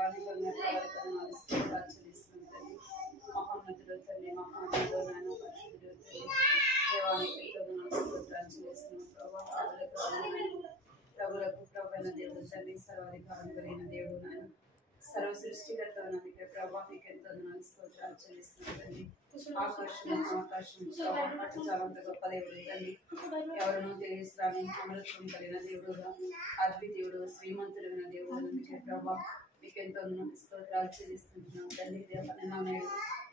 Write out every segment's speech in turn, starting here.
దేవానికి చెల్లిస్తుంది. మహోన్నతుడు తండ్రి, మహోన్నతుడు నాయన, పరిశుద్ధుడు తండ్రి, దేవానికి చెల్లిస్తున్నాం ప్రభావ. ప్రభులకు ప్రభైన దేవుడు తండ్రి, సర్వాధికారం కలిగిన దేవుడు నాయన, సర్వ సృష్టికర్త ఉన్నందుకే ప్రభావ మీకు ఎంతో స్తోత్రాలు చెల్లిస్తున్నాం తండ్రి. ఆకాశం చాలా గొప్ప దేవుడు తండ్రి, ఎవరినో తెలియజేస్తారని అమరత్వం కలిగిన దేవుడుగా, అద్వితీయుడు, శ్రీమంతుడైన దేవుడు అందుకే ప్రభావ మీకు ఎంతో స్తోత్రాలు చెల్లిస్తుంటున్నాం తండ్రి. దేవనైనా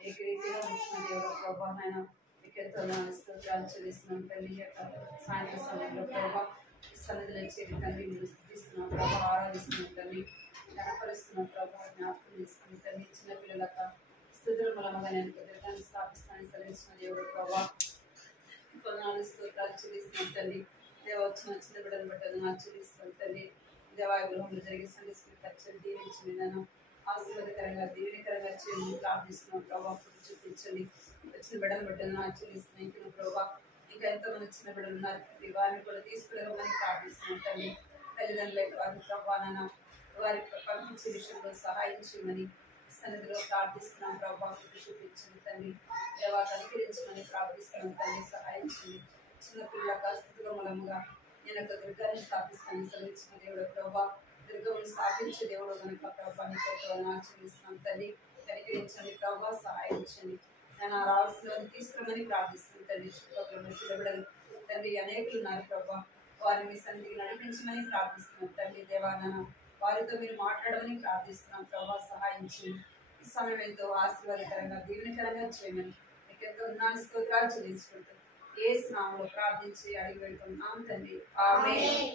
ఏకరీతిగా ఉంచిన దేవుడు ప్రభావ నాయన మీకు ఎంతో స్తోత్రాలు చెల్లిస్తున్నాం తండ్రి. సాయంత్రం సమయంలో ప్రభావ సన్నిధిలో చేరి తండ్రి మీరు స్థుతిస్తున్నాం ప్రభావ, ఆరాధిస్తున్నాం తండ్రి, కనపరుస్తున్నాం ప్రభావ, జ్ఞాపకం చేసుకుని తండ్రి. చిన్నపిల్లలక స్థుతుల మూలంగా నేను కుదరగాన్ని స్థాపిస్తానని సెలవించిన దేవుడు ప్రభావ కొందనాలు స్తోత్రాలు చెల్లిస్తున్నాం తండ్రి. దేవ వచ్చిన చిన్న బిడ్డను బట్టి నాకు చెల్లిస్తున్నాం తండ్రి. దేవాగృహంలో జరిగే సండే స్కూల్ ఖర్చులు దీవించండి, నన్ను ఆశీర్వాదకరంగా దీవెనకరంగా చేయండి ప్రార్థిస్తున్నాం ప్రభావ. చూపించండి వచ్చిన బిడ్డను బట్టి నాకు చెల్లిస్తున్నాం. ఇంక ప్రభావ ఇంకా ఎంతోమంది చిన్న బిడ్డలు ఉన్నారు, వారిని కూడా తీసుకురామని ప్రార్థిస్తున్నాం తండ్రి. తల్లిదండ్రులైతే వారి ప్రభావాన వారి పంపించే విషయంలో సహాయం చేయమని సన్నిధిలో ప్రార్థిస్తున్నాం ప్రభావ. చూపించండి తండ్రి, దేవా కనికరించమని ప్రార్థిస్తున్నాం తండ్రి, సహాయం చేయండి. చిన్నపిల్లల స్థితిలో మూలముగా నేను ఒక దుర్గాన్ని స్థాపిస్తాను సెలవించిన దేవుడు ప్రభావ. దుర్గమును స్థాపించే దేవుడు కనుక ప్రభావ నీకు ఆచరిస్తున్నాం తండ్రి, కనికరించండి ప్రభావ, సహాయం చేయండి. నేను రావాల్సిన తీసుకురమని ప్రార్థిస్తున్నాను తండ్రి. చుట్టుపక్కల చిరబిడలు తండ్రి అనేకులు ఉన్నారు ప్రభావ, వారిని మీ సన్నిధికి నడిపించమని ప్రార్థిస్తున్నాం తండ్రి. దేవాన వారితో మీరు మాట్లాడమని ప్రార్థిస్తున్నాం ప్రభావ, సహాయం చేయండి. ఈ సమయం ఎంతో ఆశీర్వాదకరంగా దీవెనకరంగా చేయమని మీకు ఎంతో స్తోత్రాలు చెల్లించుకుంటూ యేసు నామములో ప్రార్థించి అడిగి వెళ్తున్నాం తండ్రి, ఆమేన్.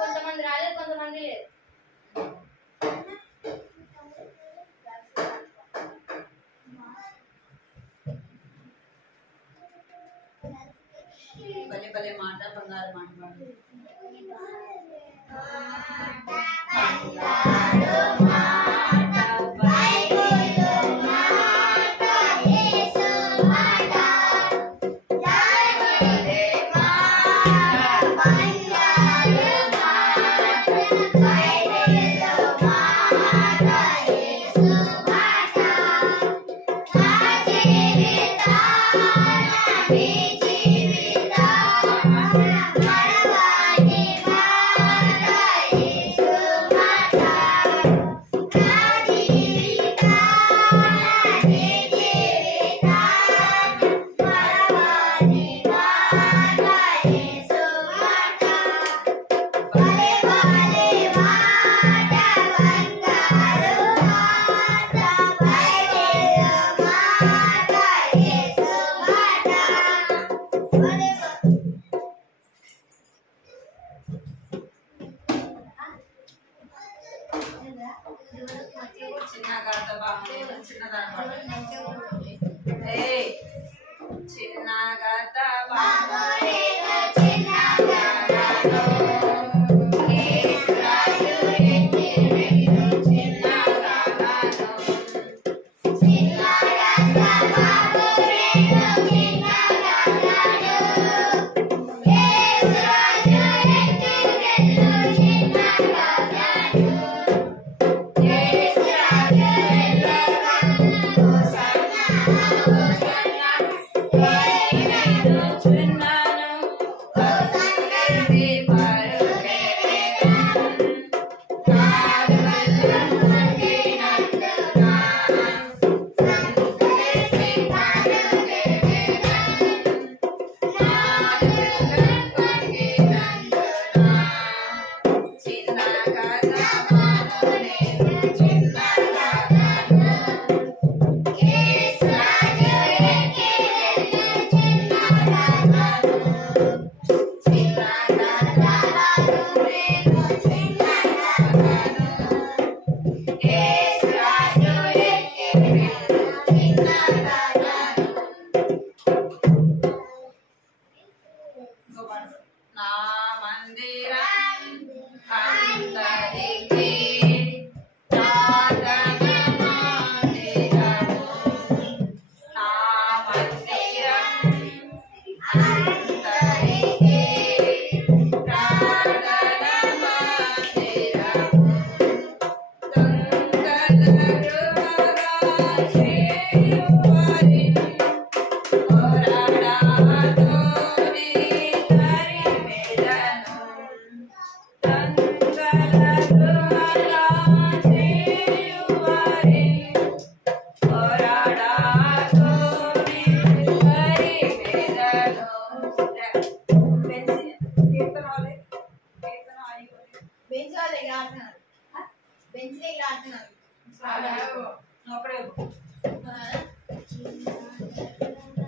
కొంతమంది రాలేదు, కొంతమంది లేదు. భలే భలే మాట, బంగారు మాట చిన్నగా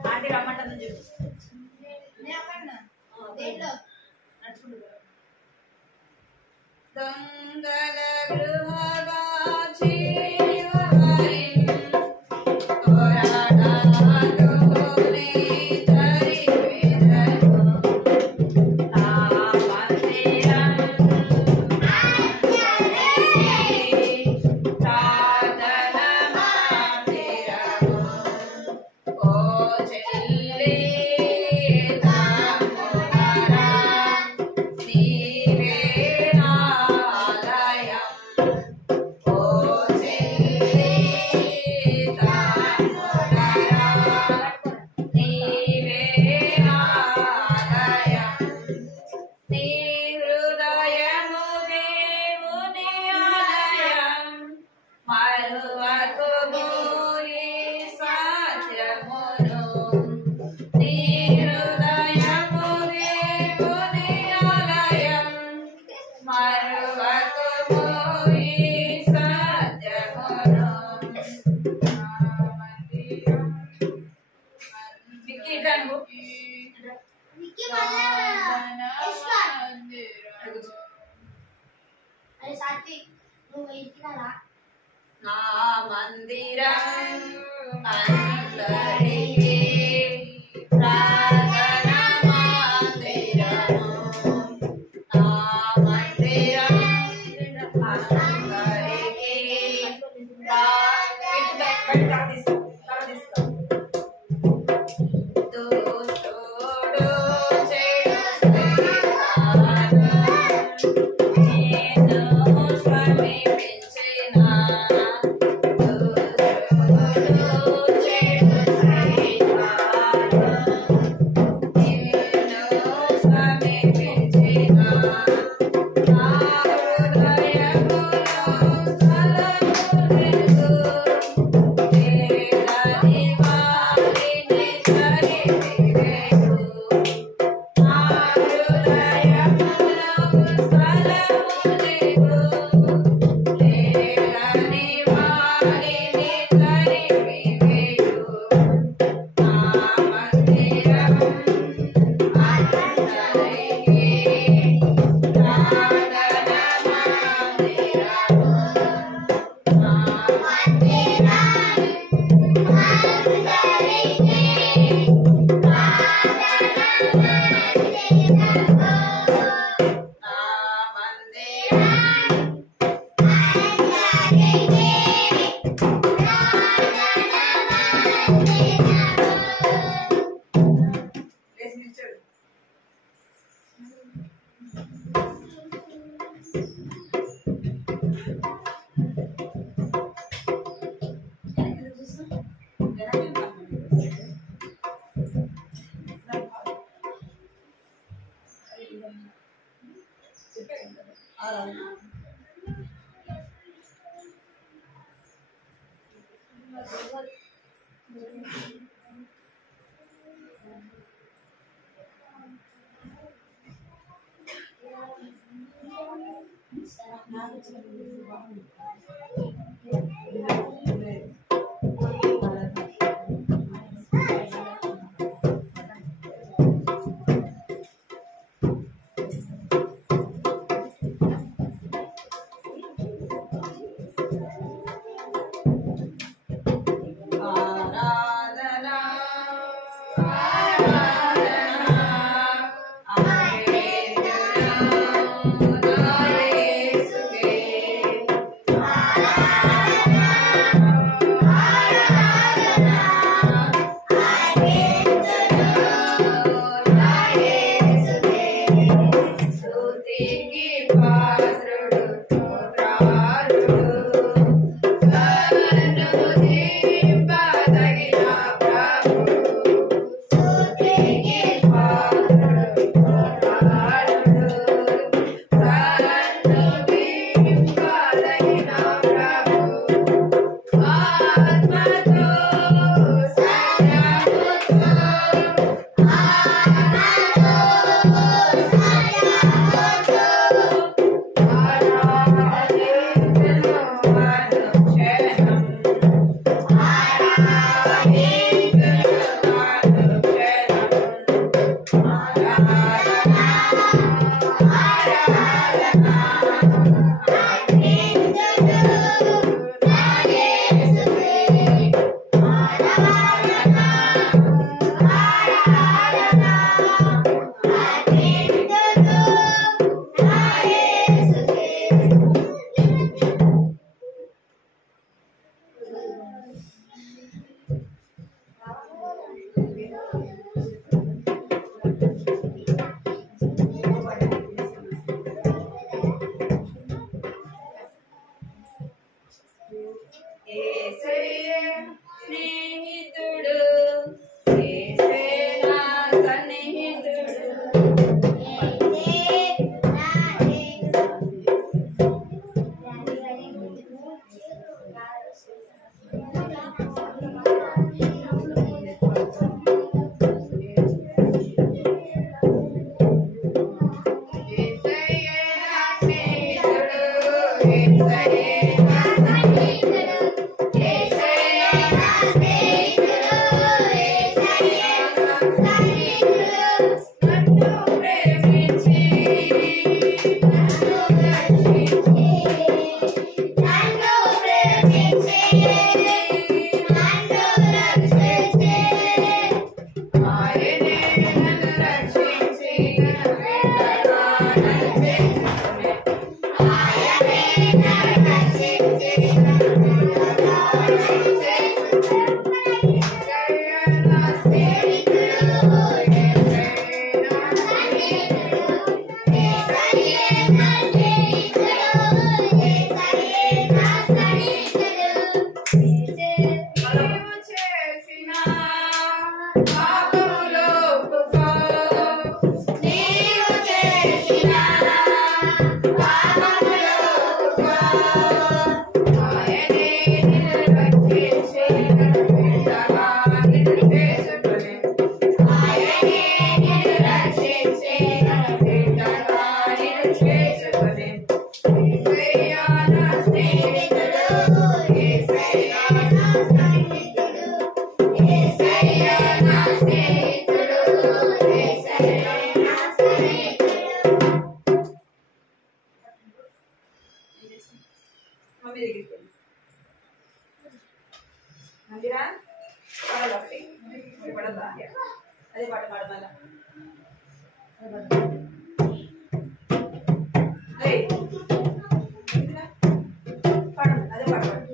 ఆంటీ రమ్మంటుందని చెప్పు. దొంగల గృహగాచి నా మందిరం అందరికీ ప్రార్థన మందిరము. నా మందిరం అందరికీ దుష్టుడు చెడు సైతాను నేను సమీపించిన Amen. మందిరా అదే పాట పాడమల్లా పాడు అదే పాట పాడు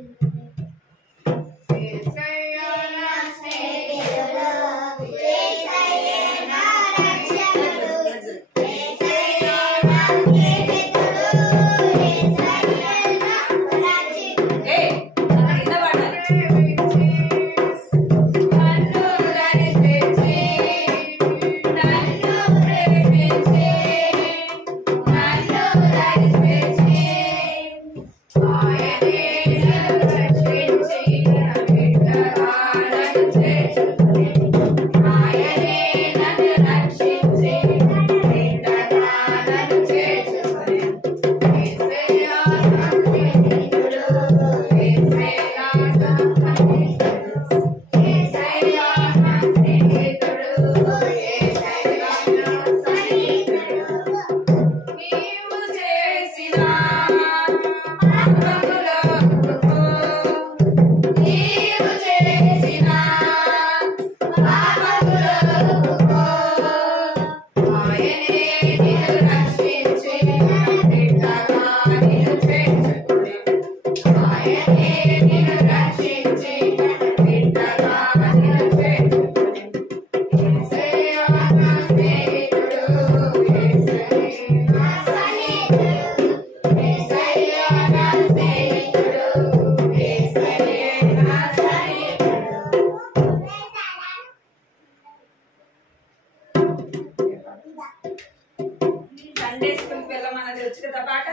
సండే స్కూల్కి వెళ్ళమన్నది వచ్చి కదా పాట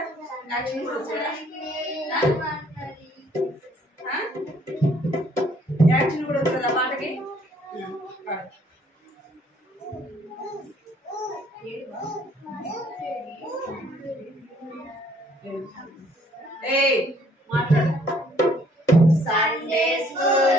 యాక్షన్ యాక్షన్ కూడా వచ్చు కదా పాటకి మాట్లాడు సండే స్కూల్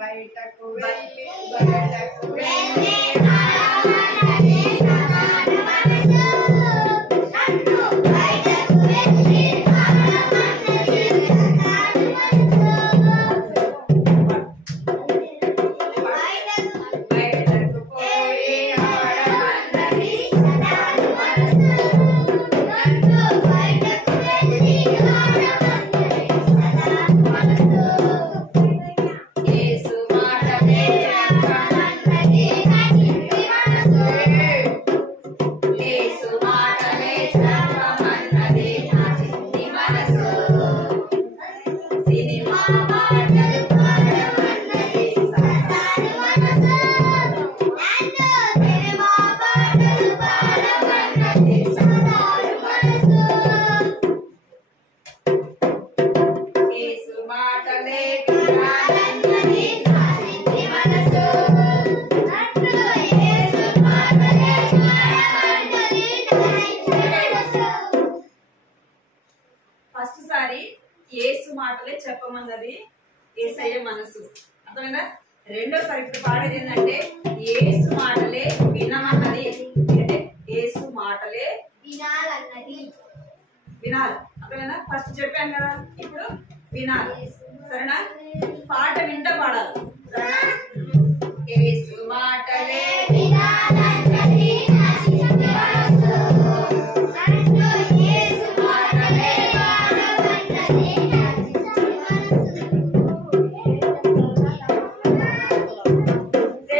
బయటకు వెళ్ళి ఫస్ట్ సారి యేసు మాటలే చెప్పమన్నది యేసయ్య మనసు. అర్థమైందా? రెండోసారి ఇప్పుడు పాడేది ఏంటంటే యేసు మాటలే వినమన్నది. అంటే యేసు మాటలే వినాలన్నది. వినాలి. అర్థమైందా? ఫస్ట్ చెప్పాను కదా, ఇప్పుడు వినాలి. సరేనా? పాట వింటూ పాడాలి. సరేనా? యేసు మాటలే వినాలన్నది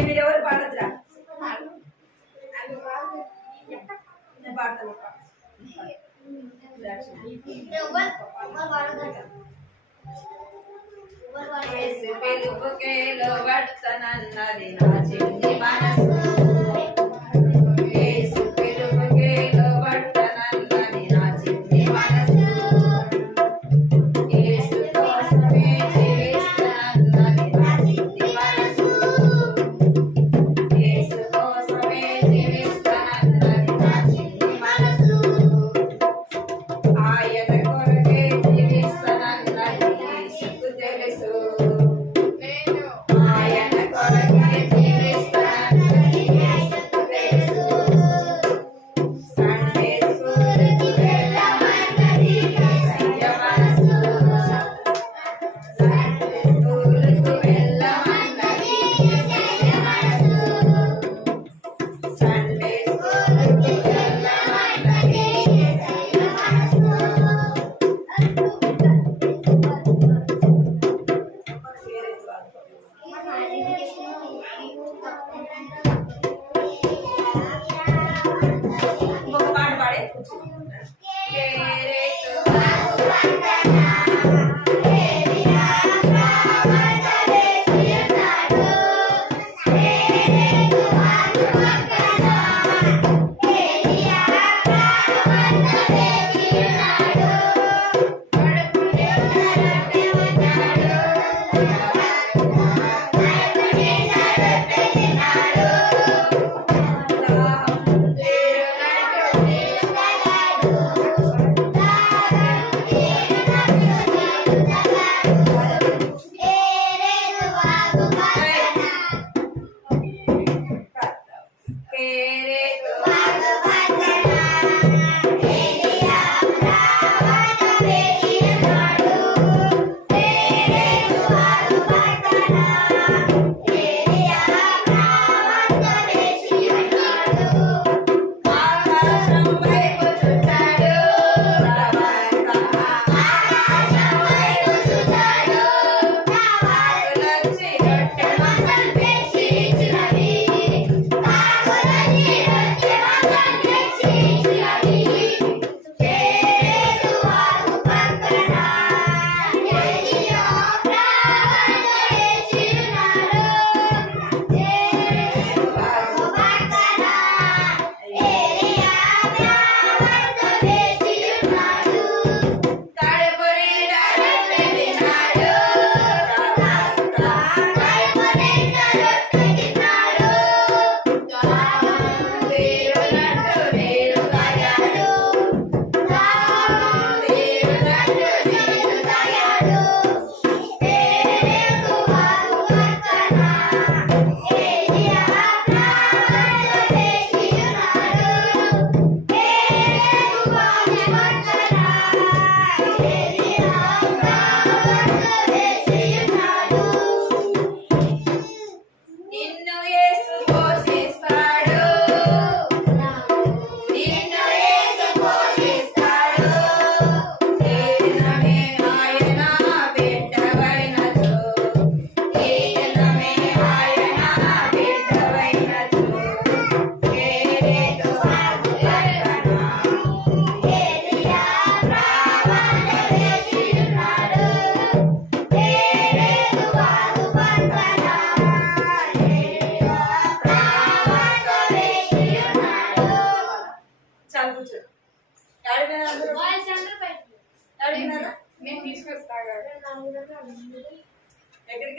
మీరెవరు పాడద్రా? నేను పాడతాను. పిలుపుకేలో వడ్తనన్నది నా చిన్ని మనసు. యేసు పిలుపుకేలో వడ్తనన్నది నా చిన్ని మనసు. యేసు కోసమే జీవిస్తానన్నది నా చిన్ని మనసు. యేసు కోసమే జీవిస్తానన్నది నా చిన్ని మనసు. ఆయన కొరకే జీవిస్తానన్నది యేసుకు తెలుసు. ఆయన కొరకే జీవిస్తానన్నది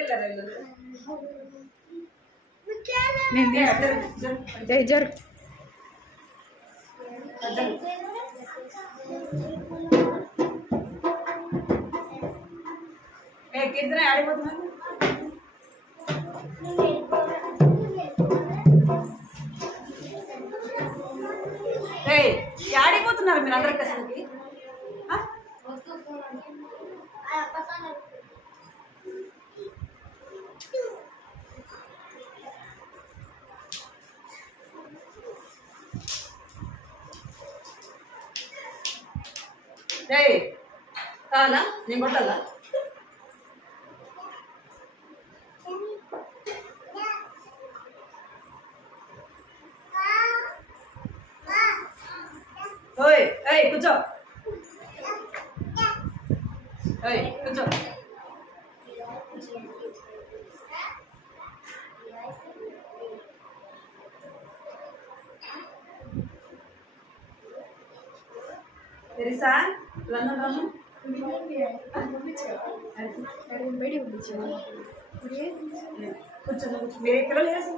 వెళ్ళారు వీళ్ళు? జరు కీర్తన ఆడిపోతున్నారు. ఆడిపోతున్నారు మీరు అందరికి అసలుకి. కావాలా నేను కొట్టాలా? ఓయ్ ఏయ్ కూర్చో, ఏయ్ కూర్చో. తెరిసా లండన్ రాను కూర్చో. మీరు పిల్లలు వేసి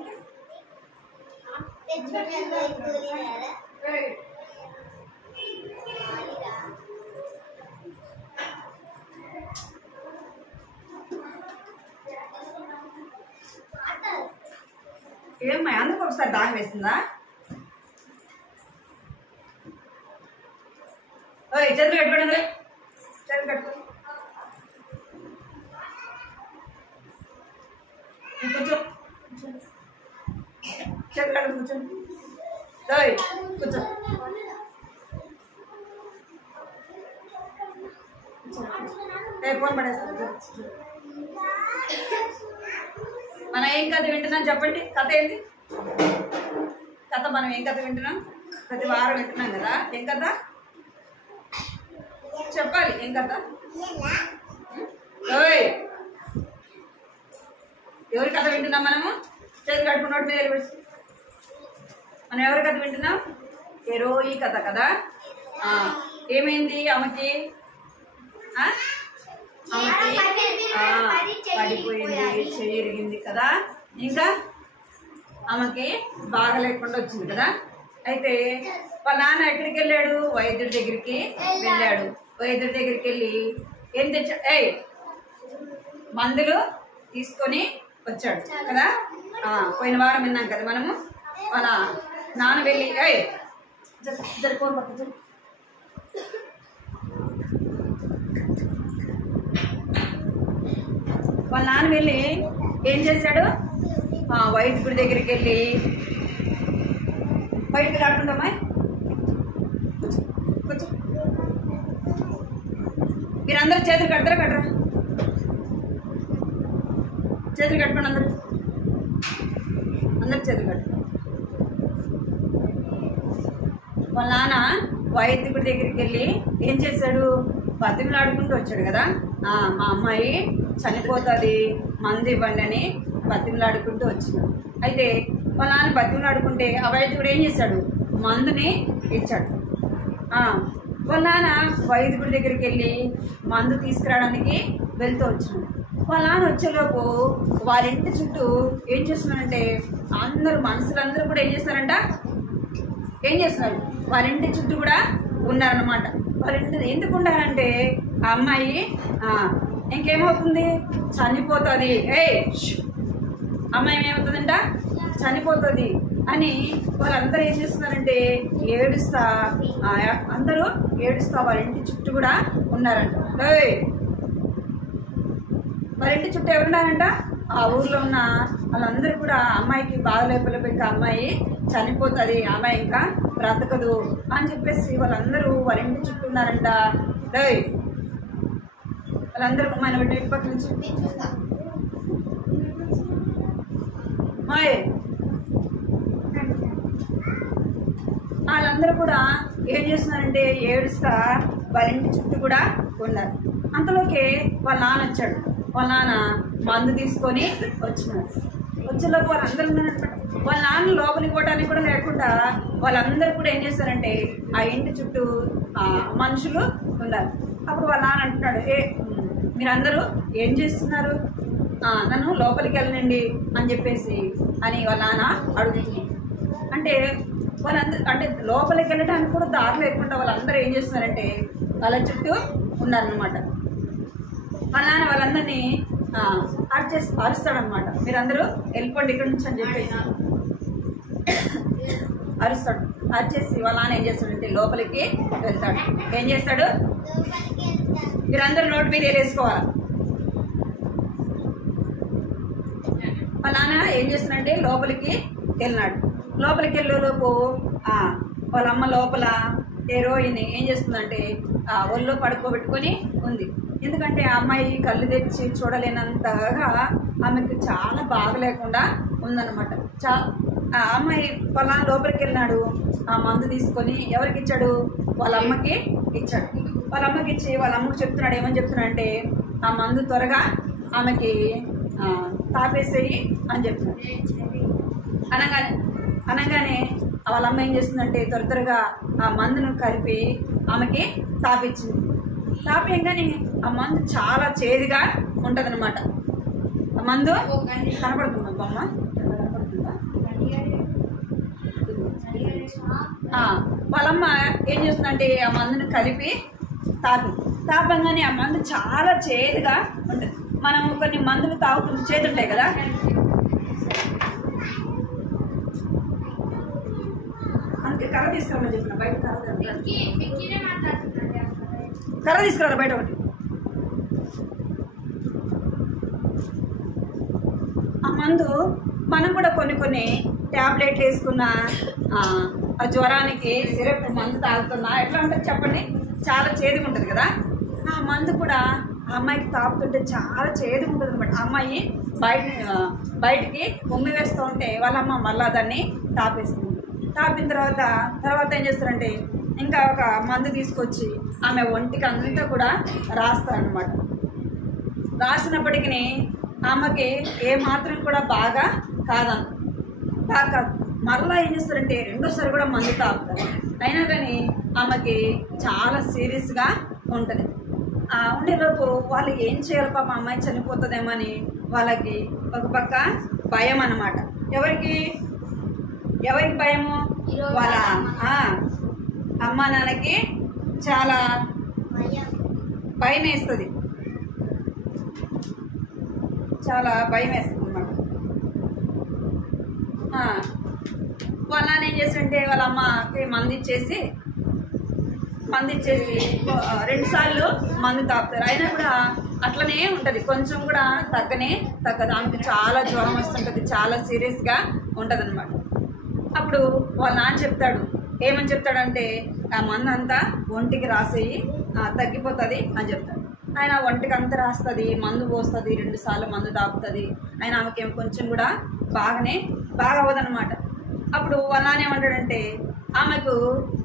ఏమ్మా అందుకు ఒకసారి దాహం వేస్తుందా? ఓయ్ చేతులు కట్టుకోండి, చేతులు కట్టుకో. కూర్చో, చేతులు కట్టుకో కూర్చోండి. ఓయ్ కూర్చో. ఫోన్ పడేస్తా. మనం ఏం కథ వింటున్నాం చెప్పండి? కథ ఏంటి? కథ మనం ఏం కథ వింటున్నాం? ప్రతి వారం వింటున్నాం కదా. ఏం కథ చెప్పాలి? ఏం కథ? ఓయ్ ఎవరి కథ వింటున్నాం మనము? చేతి కట్టుకున్నట్టు మీద మనం ఎవరి కథ వింటున్నాం? హీరోయి కథ కదా. ఏమైంది ఆమెకి? పడిపోయింది, చెయ్యి ఇరిగింది కదా. ఇంకా ఆమెకి బాగా లేకుండా వచ్చింది కదా. అయితే వాళ్ళ నాన్న ఎక్కడికి వెళ్ళాడు? వైద్యుడి దగ్గరికి వెళ్ళాడు. వైద్యుడి దగ్గరికి వెళ్ళి ఏం తెచ్చా? మందులు తీసుకొని వచ్చాడు కదా. పోయిన వారం విన్నాం కదా మనము. వాళ్ళ నాన్న వెళ్ళి ఫోన్ పట్టు. వాళ్ళ నాన్న వెళ్ళి ఏం చేశాడు? వైద్యుడి దగ్గరికి వెళ్ళి బయటకు ఆడుకుంటామా? కొంచెం మీరందరూ చేతులు కడతారా కట్టరా? చేతులు కట్టుకోండి అందరూ, అందరు చేతులు కట్టు. వాళ్ళ నాన్న వైద్యుడి దగ్గరికి వెళ్ళి ఏం చేశాడు? బతిమలాడుకుంటూ వచ్చాడు కదా. మా అమ్మాయి చనిపోతుంది, మందు ఇవ్వండి అని బతిమలాడుకుంటూ వచ్చినాడు. అయితే వాళ్ళ నాన్న బతిమలాడుకుంటే ఆ వైద్యుడు ఏం చేశాడు? మందుని ఇచ్చాడు. వాళ్ళ నాన్న వైద్యుడి దగ్గరికి వెళ్ళి మందు తీసుకురావడానికి వెళ్తూ వచ్చినాడు. వాళ్ళ నాన్న వచ్చేలోపు వాళ్ళ ఇంటి చుట్టూ ఏం చేస్తున్నారంటే అందరూ మనుషులందరూ కూడా ఏం చేస్తున్నారంట? ఏం చేస్తున్నారు? వాళ్ళ ఇంటి చుట్టూ కూడా ఉన్నారన్నమాట. వాళ్ళ ఇంటి ఎందుకు ఉన్నారంటే ఆ అమ్మాయి ఇంకేమవుతుంది? చనిపోతుంది. అమ్మాయి ఏమవుతుందంట? చనిపోతుంది అని వాళ్ళందరూ ఏం చేస్తున్నారంటే ఏడుస్తా, అందరూ ఏడుస్తా వాళ్ళ ఇంటి చుట్టూ కూడా ఉన్నారంట. వాళ్ళ ఇంటి చుట్టూ ఎవరున్నారంట? ఆ ఊర్లో ఉన్న వాళ్ళందరూ కూడా అమ్మాయికి బాధలేకపోతే ఇంకా అమ్మాయి చనిపోతుంది, అమ్మాయి ఇంకా బ్రతకదు అని చెప్పేసి వాళ్ళందరూ వాళ్ళ ఇంటి చుట్టూ ఉన్నారంట. వాళ్ళందరూ మన ఇంటి పక్క నుంచి వాళ్ళందరూ కూడా ఏం చేస్తున్నారంటే ఏడుస్తా వాళ్ళ ఇంటి చుట్టూ కూడా ఉన్నారు. అంతలోకి వాళ్ళ నాన్న వచ్చాడు. వాళ్ళ నాన్న మందు తీసుకొని వచ్చినాడు. వచ్చేలోపు వాళ్ళందరూ ఉన్నారనమాట. వాళ్ళ నాన్న లోపలికి పోవడానికి కూడా లేకుండా వాళ్ళందరూ కూడా ఏం చేస్తారంటే ఆ ఇంటి చుట్టూ మనుషులు ఉన్నారు. అప్పుడు వాళ్ళ నాన్న అంటున్నాడు, మీరందరూ ఏం చేస్తున్నారు? నన్ను లోపలికి వెళ్ళండి అని చెప్పేసి అని వాళ్ళ నాన్న అడుగుతుంది. అంటే వాళ్ళందరూ అంటే లోపలికి వెళ్ళడానికి కూడా దారి లేకుండా వాళ్ళందరూ ఏం చేస్తున్నారంటే వాళ్ళ చుట్టూ ఉన్నారనమాట. వాళ్ళ నాన్న వాళ్ళందరినీ అరుస్తాడనమాట. మీరందరూ వెళ్ళిపోండి ఇక్కడ నుంచి అని చెప్పేసి అరుస్తాడు. అరిచేసి వాళ్ళ నాన్న ఏం చేస్తాడంటే లోపలికి వెళ్తాడు. ఏం చేస్తాడు? మీరందరూ నోటి మీద వేసుకోవాలి. వాళ్ళ నాన్న ఏం చేస్తున్నాడంటే లోపలికి వెళ్ళినాడు. లోపలికి వెళ్ళేలోపు వాళ్ళ అమ్మ లోపల హీరోయిన్ ఏం చేస్తుందంటే ఒళ్ళో పడుకోబెట్టుకొని ఉంది. ఎందుకంటే ఆ అమ్మాయి కళ్ళు తెచ్చి చూడలేనంతగా ఆమెకు చాలా బాగలేకుండా ఉందన్నమాట. ఆ అమ్మాయి వాళ్ళ లోపలికి వెళ్ళినాడు. ఆ మందు తీసుకొని ఎవరికి ఇచ్చాడు? వాళ్ళ అమ్మకి ఇచ్చాడు. వాళ్ళ అమ్మకి ఇచ్చి వాళ్ళ అమ్మకి చెప్తున్నాడు. ఏమని చెప్తున్నాడు అంటే ఆ మందు త్వరగా ఆమెకి తాపేసేయి అని చెప్తున్నాడు. అనగానే వాళ్ళ అమ్మ ఏం చేస్తుందంటే త్వరగా ఆ మందును కలిపి ఆమెకి తాపించింది. తాపేయంగానే ఆ మందు చాలా చేదుగా ఉంటదన్నమాట. ఆ మందు కనపడుతుందా బొమ్మ? కనపడుతుందా? వాళ్ళమ్మ ఏం చేస్తుందంటే ఆ మందును కలిపి తాపంగానే ఆ మందు చాలా చేదుగా ఉంటుంది. మనం కొన్ని మందులు తాగుతుంటే చేదు ఉంటాయి కదా, అందుకే కర్ర తీసుకురామని చెప్పిన. బయట కర్ర తీసుకురా బయట ఒకటి. ఆ మందు మనం కూడా కొన్ని ట్యాబ్లెట్లు వేసుకున్న ఆ జ్వరానికి సిరప్ మందు తాగుతున్నా ఎట్లా ఉంటుంది చెప్పండి? చాలా చేదుగా ఉంటుంది కదా. ఆ మందు కూడా ఆ అమ్మాయికి తాపుతుంటే చాలా చేదుగా ఉంటుంది అనమాట. ఆ అమ్మాయి బయటికి ఉమ్మి వేస్తూ ఉంటే వాళ్ళ అమ్మ మళ్ళా దాన్ని తాపేస్తుంది. తాపిన తర్వాత ఏం చేస్తారంటే ఇంకా ఒక మందు తీసుకొచ్చి ఆమె ఒంటికి అంతా కూడా రాస్తారనమాట. రాసినప్పటికీ ఆమెకి ఏమాత్రం కూడా బాగా కాదు. మరలా ఏం చేస్తారంటే రెండోసారి కూడా మందు తాపుతారు. అయినా కానీ ఆమెకి చాలా సీరియస్గా ఉంటుంది. ఉండేలోపు వాళ్ళు ఏం చేయాలి? పాప అమ్మాయి చనిపోతుందేమో అని వాళ్ళకి ఒక పక్క భయం అన్నమాట. ఎవరికి భయము? వాళ్ళ అమ్మ నాన్నకి చాలా భయం వేస్తుంది. చాలా భయం వేస్తుంది అన్నమాట. వాళ్ళ నాన్న ఏం చేస్తుంటే వాళ్ళ అమ్మకి మందు ఇచ్చేసి 2 సార్లు మందు తాపుతారు. అయినా కూడా అట్లనే ఉంటుంది, కొంచెం కూడా తగ్గదు. ఆమెకు చాలా జ్వరం వస్తుంటుంది, చాలా సీరియస్గా ఉంటుంది అనమాట. అప్పుడు వాళ్ళ నాన్న చెప్తాడు. ఏమని చెప్తాడంటే ఆ మందు అంతా ఒంటికి రాసేయి, తగ్గిపోతుంది అని చెప్తాడు. ఆయన ఒంటికి అంతా రాస్తుంది, మందు పోస్తుంది, 2 సార్లు మందు తాపుతుంది. ఆయన ఆమెకేం కొంచెం కూడా బాగా అవ్వదన్నమాట. అప్పుడు వాళ్ళ నాన్న ఏమంటాడంటే ఆమెకు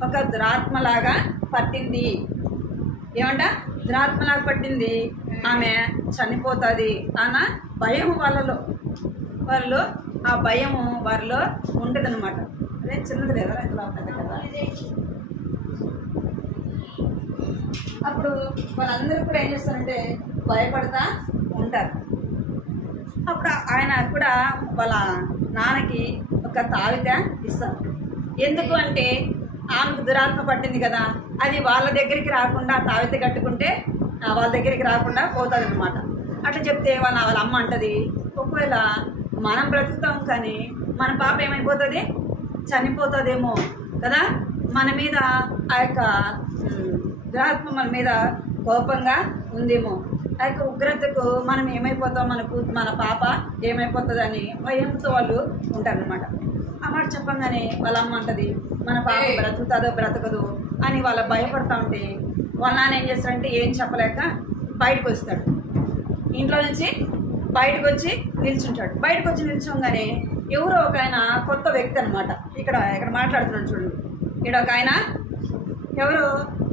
ఒక దురాత్మలాగా పట్టింది. ఏమంట? దురాత్మలాగా పట్టింది, ఆమె చనిపోతుంది అన్న భయం వాళ్ళలో ఆ భయము వారిలో ఉంటుందన్నమాట. అదే చిన్నది లేదా ఇంట్లో ఉంటుంది కదా. అప్పుడు వాళ్ళందరూ కూడా ఏం చేస్తారంటే భయపడతా ఉంటారు. అప్పుడు ఆయన కూడా వాళ్ళ నాన్నకి ఒక తావిత ఇస్తారు. ఎందుకు అంటే ఆమెకు దురాత్మ పట్టింది కదా, అది వాళ్ళ దగ్గరికి రాకుండా తావిత కట్టుకుంటే వాళ్ళ దగ్గరికి రాకుండా పోతుంది అనమాట. అట్లా చెప్తే వాళ్ళ అమ్మ అంటది, ఒకవేళ మనం బ్రతుకుతాం కానీ మన పాప ఏమైపోతుంది? చనిపోతుందేమో కదా. మన మీద ఆ యొక్క దురాత్మ మన మీద కోపంగా ఉందేమో, ఆ యొక్క ఉగ్రతకు మనం ఏమైపోతాం, మన పాప ఏమైపోతుంది అని భయంతో వాళ్ళు ఉంటారనమాట. ఆ మాట చెప్పంగానే వాళ్ళ అమ్మ అంటది, మన పాప బ్రతకదు అని వాళ్ళు భయపడతా ఉంటే వాళ్ళ నాన్న ఏం చేస్తాడంటే ఏం చెప్పలేక బయటకు వస్తాడు. ఇంట్లో నుంచి బయటకు వచ్చి నిల్చుంటాడు. బయటకు వచ్చి నిల్చోగానే ఎవరో ఒక ఆయన కొత్త వ్యక్తి అనమాట. ఇక్కడ మాట్లాడుతున్నాడు చూడండి. ఇక్కడ ఒక ఆయన ఎవరో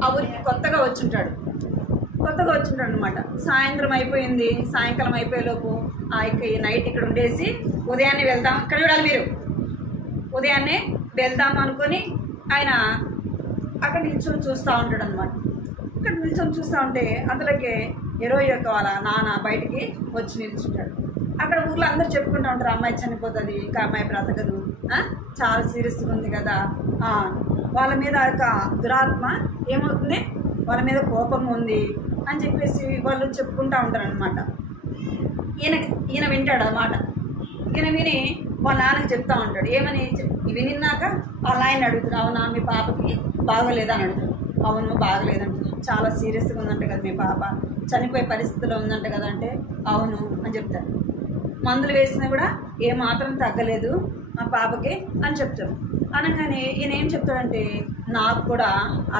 ఆ ఊరికి కొత్తగా వచ్చుంటాడు అనమాట. సాయంత్రం అయిపోయింది. సాయంకాలం అయిపోయేలోపు ఈ నైట్ ఇక్కడ ఉండేసి ఉదయాన్నే వెళ్దాం, ఇక్కడ చూడాలి మీరు, ఉదయాన్నే వెళ్దాం అనుకొని ఆయన అక్కడ నిల్చొని చూస్తూ ఉంటాడు అనమాట. ఇక్కడ నిల్చొని చూస్తూ ఉంటే అందులోకి హీరో యొక్క వాళ్ళ నాన్న బయటికి వచ్చి నిల్చుంటాడు. అక్కడ ఊర్లో అందరూ చెప్పుకుంటూ ఉంటారు, అమ్మాయి చనిపోతుంది, ఇంకా అమ్మాయి బ్రతకదు, చాలా సీరియస్గా ఉంది కదా. వాళ్ళ మీద ఒక దురాత్మ ఏమవుతుంది, వాళ్ళ మీద కోపం ఉంది అని చెప్పేసి వాళ్ళు చెప్పుకుంటూ ఉంటారు అనమాట. ఈయన వింటాడు అన్నమాట. ఈయన విని వాళ్ళ నాన్నకి చెప్తా ఉంటాడు. ఏమని విన్నాక వాళ్ళ ఆయన అడుగుతాడు, అవునా మీ పాపకి బాగోలేదా అని అడుగుతాడు. అవును బాగలేదంట, చాలా సీరియస్గా ఉందంట కదా మీ పాప, చనిపోయే పరిస్థితిలో ఉందంట కదా అంటే అవును అని చెప్తారు. మందులు వేసినా కూడా ఏమాత్రం తగ్గలేదు మా పాపకి అని చెప్తాడు. అనగానే ఈయన ఏం చెప్తాడంటే, నాకు కూడా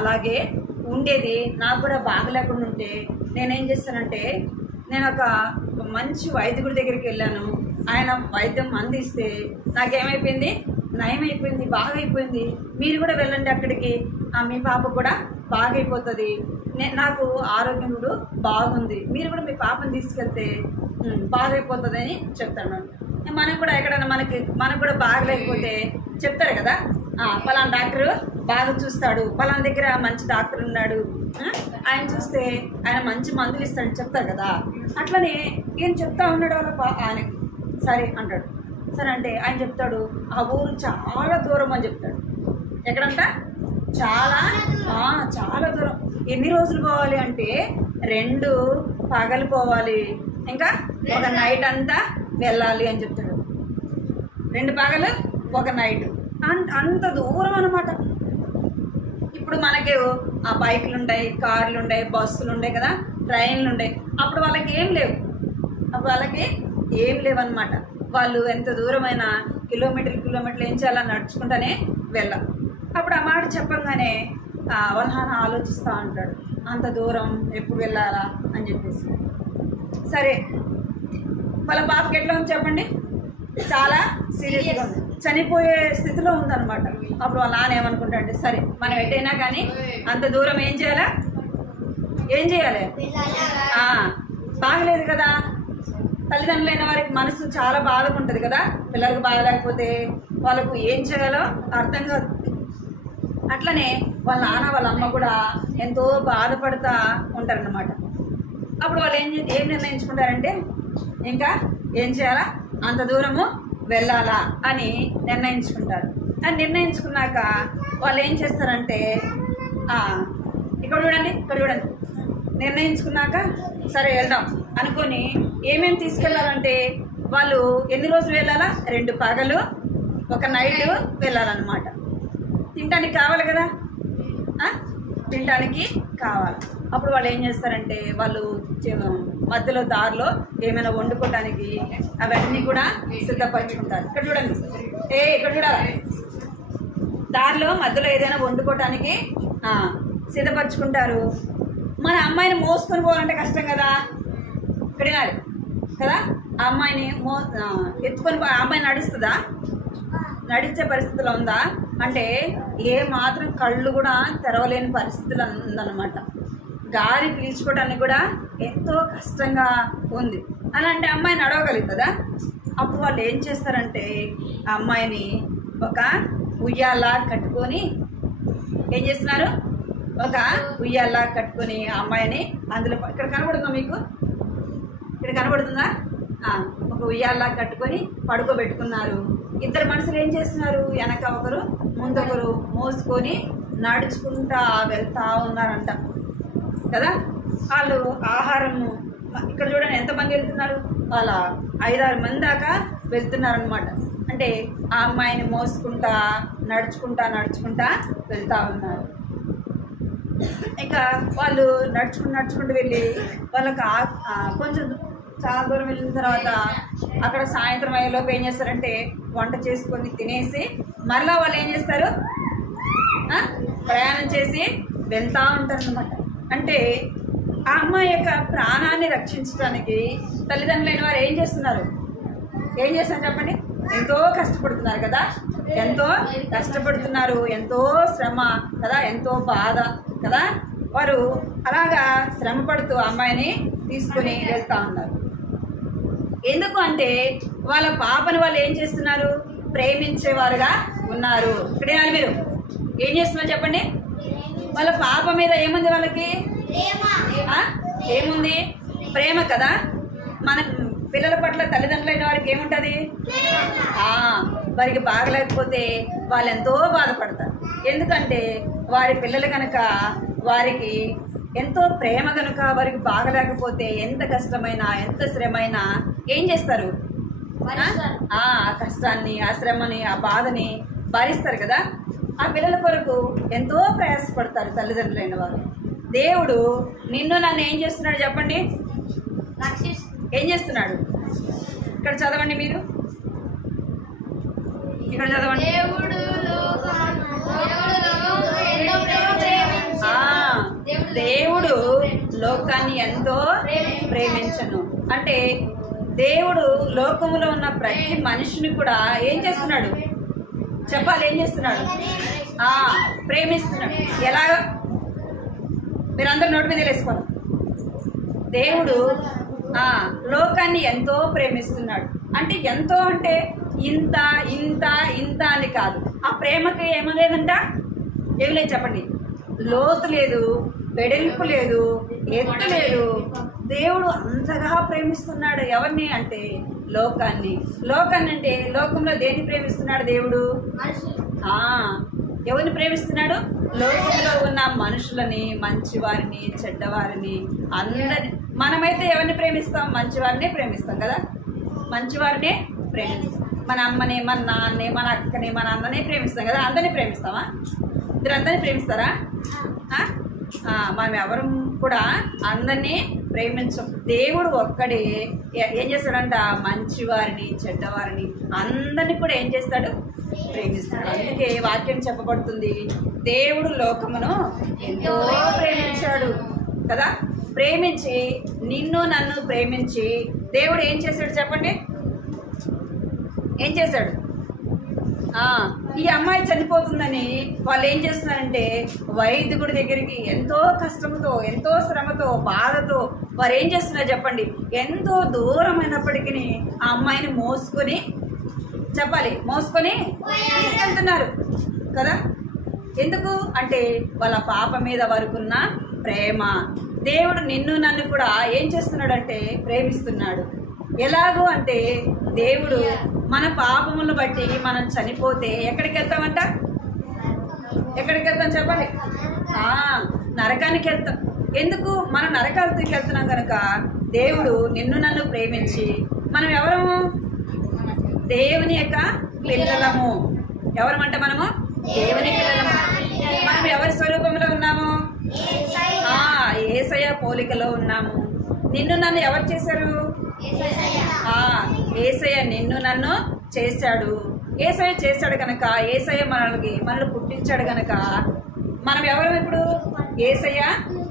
అలాగే ఉండేది, నాకు కూడా బాగలేకుండా ఉంటే నేనేం చేస్తానంటే నేను ఒక మంచి వైద్యుడి దగ్గరికి వెళ్ళాను, ఆయన వైద్యం అందిస్తే నాకేమైపోయింది, నయమైపోయింది, బాగా అయిపోయింది. మీరు కూడా వెళ్ళండి అక్కడికి, మీ పాప కూడా బాగైపోతుంది, నాకు ఆరోగ్యం కూడా బాగుంది, మీరు కూడా మీ పాపను తీసుకెళ్తే బాగైపోతుంది అని చెప్తాను. మనకు కూడా ఎక్కడైనా మనకు కూడా బాగలేకపోతే చెప్తారు కదా, పలానా డాక్టర్ బాగా చూస్తాడు, పలానా దగ్గర మంచి డాక్టర్ ఉన్నాడు, ఆయన చూస్తే ఆయన మంచి మందులు ఇస్తాడు చెప్తారు కదా. అట్లనే ఏం చెప్తా ఉన్నాడు ఆయన. సరే అంటాడు. సరే అంటే ఆయన చెప్తాడు, ఆ ఊరు చాలా దూరం అని చెప్తాడు. ఎక్కడంట, చాలా చాలా దూరం. ఎన్ని రోజులు పోవాలి అంటే 2 పగలు పోవాలి, ఇంకా ఒక నైట్ అంతా వెళ్ళాలి అని చెప్తాడు. 2 పగలు 1 నైట్, అంత దూరం అన్నమాట. ఇప్పుడు మనకి ఆ బైకులు ఉంటాయి, కార్లు ఉంటాయి, బస్సులు ఉంటాయి కదా, ట్రైన్లు ఉంటాయి. అప్పుడు వాళ్ళకి ఏం లేవన్నమాట. వాళ్ళు ఎంత దూరమైన కిలోమీటర్లు ఏం చేయాలని నడుచుకుంటానే వెళ్ళాలి. అప్పుడు ఆ మాట చెప్పంగానే వాళ్ళ నాన్న ఆలోచిస్తూ ఉంటాడు, అంత దూరం ఎప్పుడు వెళ్ళాలా అని చెప్పేసి. సరే వాళ్ళ పాపకి ఎట్లా ఉంది చెప్పండి, చాలా సీరియస్గా ఉంది, చనిపోయే స్థితిలో ఉందన్నమాట. అప్పుడు వాళ్ళ నాన్న ఏమనుకుంటాడంటే, సరే మనం ఎటైనా కానీ అంత దూరం ఏం చేయాలి బాగలేదు కదా. తల్లిదండ్రులైన వారికి మనసు చాలా బాధగా ఉంటుంది కదా, పిల్లలకు బాగలేకపోతే వాళ్ళకు ఏం చేయాలో అర్థం కాదు. అట్లనే వాళ్ళ నాన్న వాళ్ళ అమ్మ కూడా ఎంతో బాధపడుతూ ఉంటారన్నమాట. అప్పుడు వాళ్ళు ఏం నిర్ణయించుకుంటారంటే, ఇంకా ఏం చేయాలా, అంత దూరము వెళ్ళాలా అని నిర్ణయించుకుంటారు. అని నిర్ణయించుకున్నాక వాళ్ళు ఏం చేస్తారంటే, ఇక్కడ చూడండి నిర్ణయించుకున్నాక సరే వెళ్దాం అనుకొని ఏమేమి తీసుకెళ్ళాలంటే, వాళ్ళు ఎన్ని రోజులు వెళ్ళాలా, 2 పగలు 1 నైట్ వెళ్ళాలన్నమాట. తినడానికి కావాలి కదా, తినడానికి కావాలి. అప్పుడు వాళ్ళు ఏం చేస్తారంటే, వాళ్ళు మధ్యలో దారిలో ఏమైనా వండుకోవటానికి అవన్నీ కూడా సిద్ధపరచుకుంటారు. ఇక్కడ చూడాలి, దారిలో మధ్యలో ఏదైనా వండుకోవటానికి సిద్ధపరచుకుంటారు. మన అమ్మాయిని మోసుకొని పోవాలంటే కష్టం కదా, ఇక్కడ కదా, ఆ అమ్మాయిని ఎత్తుకొని ఆ అమ్మాయి నడుస్తుందా, నడిచే పరిస్థితిలో ఉందా అంటే ఏ మాత్రం కళ్ళు కూడా తెరవలేని పరిస్థితులు ఉందన్నమాట. గాలి పీల్చుకోవడానికి కూడా ఎంతో కష్టంగా ఉంది. అలాంటి అమ్మాయి నడవగలుగుతుందా? అప్పుడు వాళ్ళు ఏం చేస్తారంటే, ఆ అమ్మాయిని ఒక ఉయ్యాలా కట్టుకొని ఏం చేస్తున్నారు, ఒక ఉయ్యాలా కట్టుకొని ఆ అమ్మాయిని అందులో, ఇక్కడ కనబడుతుందా మీకు, ఇక్కడ కనబడుతుందా, ఒక ఉయ్యాలా కట్టుకొని పడుకోబెట్టుకున్నారు. 2 మనుషులు ఏం చేస్తున్నారు, వెనక ఒకరు ముందొకరు మోసుకొని నడుచుకుంటా వెళ్తా ఉన్నారంట కదా. వాళ్ళు ఆహారము, ఇక్కడ చూడండి ఎంతమంది వెళ్తున్నారు, వాళ్ళ 5-6 మంది దాకా వెళ్తున్నారనమాట. అంటే ఆ అమ్మాయిని మోసుకుంటా నడుచుకుంటా వెళ్తా ఉన్నారు. ఇక వాళ్ళు నడుచుకుంటూ వెళ్ళి వాళ్ళకి కొంచెం చాలా దూరం వెళ్ళిన తర్వాత అక్కడ సాయంత్రం అయ్యేలోపు ఏం చేస్తారంటే, వంట చేసుకొని తినేసి మరలా వాళ్ళు ఏం చేస్తారు, ప్రయాణం చేసి వెళ్తూ ఉంటారనమాట. అంటే ఆ అమ్మాయి యొక్క ప్రాణాన్ని రక్షించడానికి తల్లిదండ్రులైన వారు ఏం చేస్తున్నారు చెప్పండి, ఎంతో కష్టపడుతున్నారు కదా, ఎంతో కష్టపడుతున్నారు, ఎంతో శ్రమ కదా, ఎంతో బాధ కదా. వారు అలాగా శ్రమ పడుతూ అమ్మాయిని తీసుకుని వెళ్తా ఉన్నారు. ఎందుకు అంటే వాళ్ళ పాపను వాళ్ళు ఏం చేస్తున్నారు, ప్రేమించేవారుగా ఉన్నారు. ఇక్కడ మీరు ఏం చేస్తున్నారు చెప్పండి, వాళ్ళ పాప మీద ఏముంది, వాళ్ళకి ఏముంది, ప్రేమ కదా. మన పిల్లల పట్ల తల్లిదండ్రులైన వారికి ఏముంటుంది? వారికి బాగలేకపోతే వాళ్ళు ఎంతో బాధపడతారు. ఎందుకంటే వారి పిల్లలు కనుక వారికి ఎంతో ప్రేమ కనుక వారికి బాగలేకపోతే ఎంత కష్టమైనా ఎంత శ్రమైనా ఏం చేస్తారు? ఆ కష్టాన్ని, ఆ శ్రమని, ఆ బాధని భరిస్తారు కదా. ఆ పిల్లల కొరకు ఎంతో ప్రయాసపడతారు తల్లిదండ్రులైన వారు. దేవుడు నిన్ను నన్ను ఏం చేస్తున్నాడు చెప్పండి? ఏం చేస్తున్నాడు? ఇక్కడ చదవండి, మీరు ఇక్కడ చదవండి. దేవుడు లోకాన్ని ఎంతో ప్రేమించను అంటే దేవుడు లోకములో ఉన్న ప్రతి మనిషిని కూడా ఏం చేస్తున్నాడు చెప్పాలి? ఏం చేస్తున్నాడు? ప్రేమిస్తున్నాడు. ఎలాగ? మీరందరూ నోటి మీద వేసుకోవాలి. దేవుడు లోకాన్ని ఎంతో ప్రేమిస్తున్నాడు అంటే ఎంతో అంటే ఇంత ఇంత ఇంత అని కాదు. ఆ ప్రేమకి ఏమో లేదంట, ఏమి లేదు చెప్పండి. లోతు లేదు, వెడల్పు లేదు, ఎత్తు లేదు. దేవుడు అంతగా ప్రేమిస్తున్నాడు. ఎవరిని అంటే లోకాన్ని. లోకాన్ని అంటే లోకంలో దేన్ని ప్రేమిస్తున్నాడు దేవుడు? ఎవరిని ప్రేమిస్తున్నాడు? లోకంలో ఉన్న మనుషులని, మంచివారిని, చెడ్డవారిని, అందరిని. మనమైతే ఎవరిని ప్రేమిస్తాం? మంచివారినే ప్రేమిస్తాం కదా. మంచివారినే ప్రేమిస్తాం. మన అమ్మని, మన నాన్నని, మన అక్కని, మన అన్ననే ప్రేమిస్తాం కదా. అందరినీ ప్రేమిస్తామా? అందరినీ ప్రేమిస్తారా? మనం ఎవరు కూడా అందరినీ ప్రేమించం. దేవుడు ఒక్కడే ఏం చేస్తాడంట? మంచివారిని, చెడ్డవారిని అందరినీ కూడా ఏం చేస్తాడు? ప్రేమిస్తాడు. అందుకే వాక్యం చెప్పబడుతుంది, దేవుడు లోకమును ఎంతో ప్రేమించాడు కదా. ప్రేమించి నిన్ను నన్ను ప్రేమించి దేవుడు ఏం చేశాడు చెప్పండి? ఏం చేశాడు? ఈ అమ్మాయి చనిపోతుందని వాళ్ళు ఏం చేస్తున్నారంటే వైద్యుడి దగ్గరికి ఎంతో కష్టంతో, ఎంతో శ్రమతో, బాధతో వారు ఏం చేస్తున్నారు చెప్పండి? ఎంతో దూరమైనప్పటికీ ఆ అమ్మాయిని మోసుకొని చెప్పాలి, మోసుకొని తీసుకెళ్తున్నారు కదా. ఎందుకు అంటే వాళ్ళ పాప మీద వారుకున్న ప్రేమ. దేవుడు నిన్ను నన్ను కూడా ఏం చేస్తున్నాడంటే ప్రేమిస్తున్నాడు. ఎలాగో అంటే దేవుడు మన పాపములను బట్టి మనం చనిపోతే ఎక్కడికి వెళ్తామంట? ఎక్కడికి వెళ్తాం చెప్పాలి? నరకానికి వెళ్తాం. ఎందుకు? మనం నరకానికి వెళ్తున్నాం కనుక దేవుడు నిన్ను నన్ను ప్రేమించి మనం ఎవరము? దేవుని యొక్క పిల్లలము. ఎవరమంటే మనము దేవుని పిల్లలము. మనం ఎవరి స్వరూపంలో ఉన్నాము? యేసయ్య పోలికలో ఉన్నాము. నిన్ను నన్ను ఎవరు చేశారు? యేసయ్య నిన్ను నన్ను చేశాడు. యేసయ్య చేశాడు కనుక, యేసయ్య మనల్ని పుట్టించాడు కనుక మనం ఎవరు ఇప్పుడు? యేసయ్య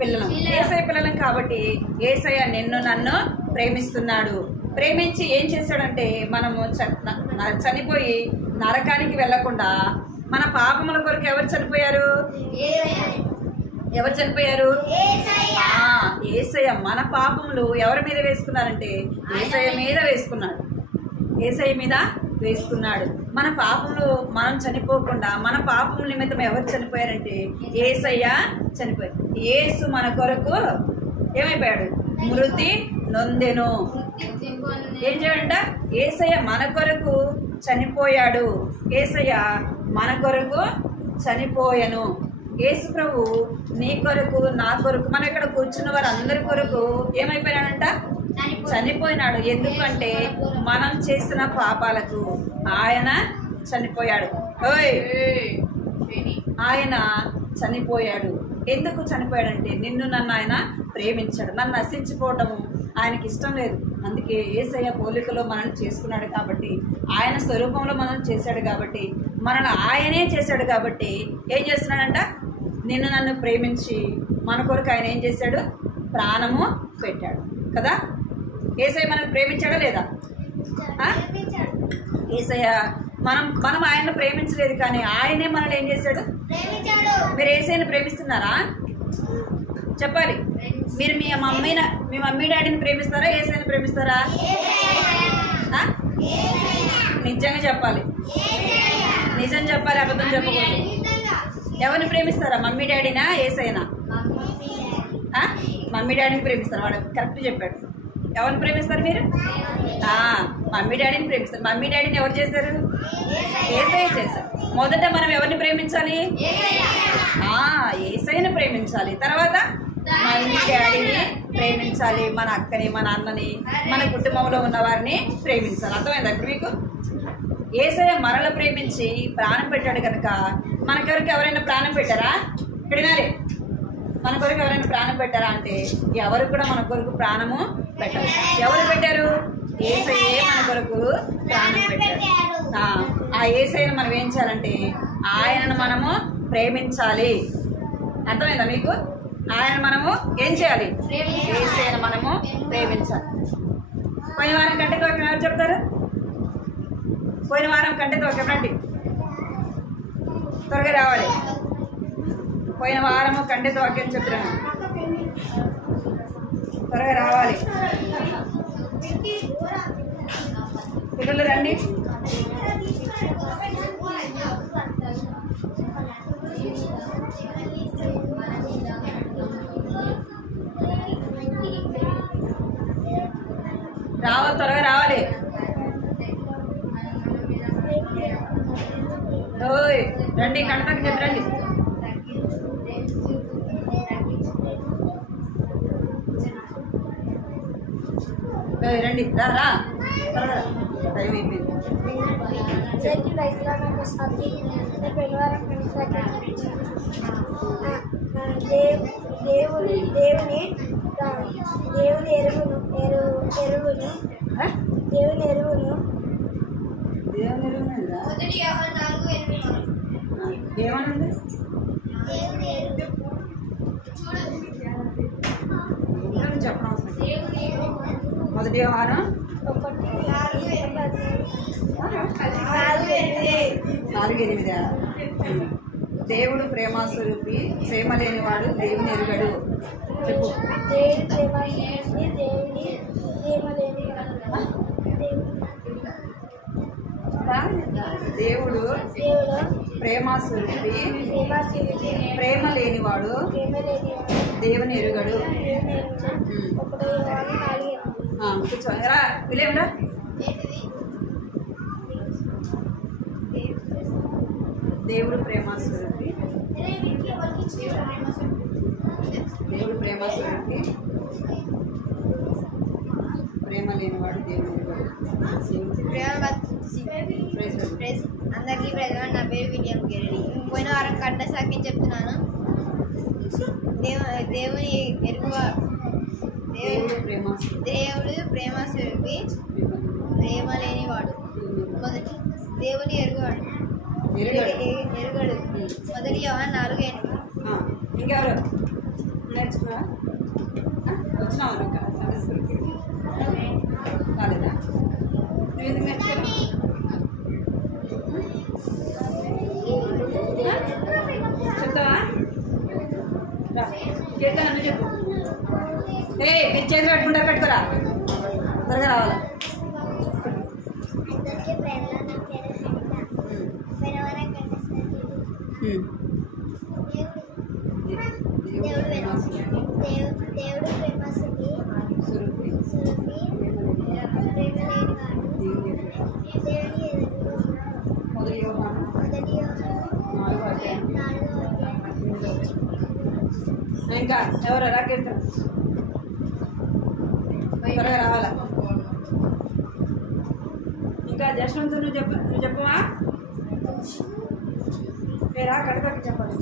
పిల్లలం. యేసయ్య పిల్లలం కాబట్టి యేసయ్య నిన్ను నన్ను ప్రేమిస్తున్నాడు. ప్రేమించి ఏం చేశాడంటే మనము చనిపోయి నరకానికి వెళ్లకుండా మన పాపముల కొరకు ఎవరు చనిపోయారు? ఎవరు చనిపోయారు? యేసయ్య మన పాపములు ఎవరి మీద వేసుకున్నారంటే యేసయ్య మీద వేసుకున్నాడు. యేసయ్య మీద వేసుకున్నాడు. మన పాపములు మనం చనిపోకుండా మన పాపముల నిమిత్తం ఎవరు చనిపోయారంటే యేసయ్య చనిపోయారు. యేసు మన కొరకు ఏమైపోయాడు? మృతి నొందెను. ఏం చేయాలంట? యేసయ్య మన కొరకు చనిపోయాడు. యేసయ్య మన కొరకు చనిపోయాను. యేసు ప్రభు నీ కొరకు, నా కొరకు, మనం ఇక్కడ కూర్చున్న వారందరి కొరకు ఏమైపోయినాడంట? చనిపోయినాడు. ఎందుకంటే మనం చేసిన పాపాలకు ఆయన చనిపోయాడు. ఆయన చనిపోయాడు. ఎందుకు చనిపోయాడంటే నిన్ను నన్ను ఆయన ప్రేమించాడు. నన్ను నశించిపోవటము ఆయనకి ఇష్టం లేదు. అందుకే యేసయ్య పోలికలో మనల్ని చేసుకున్నాడు కాబట్టి, ఆయన స్వరూపంలో మనం చేశాడు కాబట్టి, మనల్ని ఆయనే చేశాడు కాబట్టి ఏం చేస్తున్నాడంట? నిన్ను నన్ను ప్రేమించి మన కొరకు ఆయన ఏం చేశాడు? ప్రాణము పెట్టాడు కదా. యేసయ్య మనల్ని ప్రేమించాడా లేదా? యేసయ్య మనం ఆయన్ని ప్రేమించలేదు కానీ ఆయనే మనల్ని ఏం చేశాడు? మీరు యేసయ్యని ప్రేమిస్తున్నారా చెప్పాలి. మీరు మీ మమ్మీ డాడీని ప్రేమిస్తారా? యేసయ్యని ప్రేమిస్తారా? నిజంగా చెప్పాలి. నిజం చెప్పాలి, అబద్ధం చెప్పకూడదు. ఎవరిని ప్రేమిస్తారా? మమ్మీ డాడీనా యేసయ్యనా? మమ్మీ డాడీని ప్రేమిస్తారా? వాడు కరెక్ట్ చెప్పాడు. ఎవరిని ప్రేమిస్తారు మీరు? మమ్మీ డాడీని ప్రేమిస్తారు. మమ్మీ డాడీని ఎవరు చేశారు? యేసయ్య చేశారు. మొదట మనం ఎవరిని ప్రేమించాలి? యేసయ్యని ప్రేమించాలి. తర్వాత మమ్మీ డాడీని ప్రేమించాలి, మన అక్కని, మన అన్నని, మన కుటుంబంలో ఉన్న వారిని ప్రేమించాలి. అర్థమైందా ఇప్పుడు మీకు? యేసయ్య మనల్ని ప్రేమించి ప్రాణం పెట్టాడు కనుక మన కొరకు ఎవరైనా ప్రాణం పెట్టారా? ఇక్కడ వినాలి, మన కొరకు ఎవరైనా ప్రాణం పెట్టారా అంటే ఎవరు కూడా మన కొరకు ప్రాణము పెట్టారు. ఎవరు పెట్టారు? యేసయ్యే మన కొరకు ప్రాణం పెట్టారు. ఆ యేసయ్యను మనం ఏం చేయాలంటే ఆయనను మనము ప్రేమించాలి. అర్థమైందా మీకు? ఆయన మనము ఏం చేయాలి? యేసయ్యను మనము ప్రేమించాలి. పోయిన వారం కంటే తోకం ఎవరు చెప్తారు? పోయిన వారం కంటే తోకం రండి, త్వరగా రావాలి. పోయిన వారము కంటే తోకం చెప్తున్నాను, త్వరగా రావాలి. పిల్లలు రండి. రావాలి, త్వరగా రావాలి. ఓయ్ రండి, కంటతోకి చెప్పి రండి. రండి, రా త్వరగా, టైం అయిపోయింది. ఏమనుంది? చెప్పడం మొదటి వారం 4:8. దేవుడు ప్రేమస్వరూపి, ప్రేమ లేనివాడు దేవుని ఎరుగడు. చెప్పు. దేవుడు ప్రేమస్వరూపి, ప్రేమ లేనివాడు దేవుని ఎరుగడు. కూర్చోరా, విలేమరా. దేవుడు ప్రేమస్వరూపి, దేవుడు ప్రేమస్వరూపి, ప్రేమ లేనివాడు దేవుని ఎరుగడు. అందరికీ ప్రజలు, నా పేరు విలియం కెరడి. పోయిన వారం కట్ట సాకి చెప్తున్నాను. దేవుని ఎరుగు, దేవుడు ప్రేమస్వరూపి, ప్రేమ లేనివాడు. మొదటి దేవుని ఎరుగడు. మొదటి యోహాను 4:8. ఇంకెవరు నేర్చుకున్నా? వచ్చినావు ఇంకా సండే స్కూల్కి కాలేదా? నువ్వు ఎందుకు నేర్చుకున్నావు? చెప్తావా? కీర్తన నువ్వు చెప్పు. మీరు చేతులు కట్టుకుంటారు, కట్టుకోరా, త్వరగా రావాలి. దేవుడు ప్రేమస్వరూపి, మొదటి యోహాను 4:8. ఇంకా ఎవరు రాకెట్ త్వరగా రావాలా? ఇంకా జశ్వంత్ నువ్వు చెప్పవా? రా, కడకకి చెప్పాలి.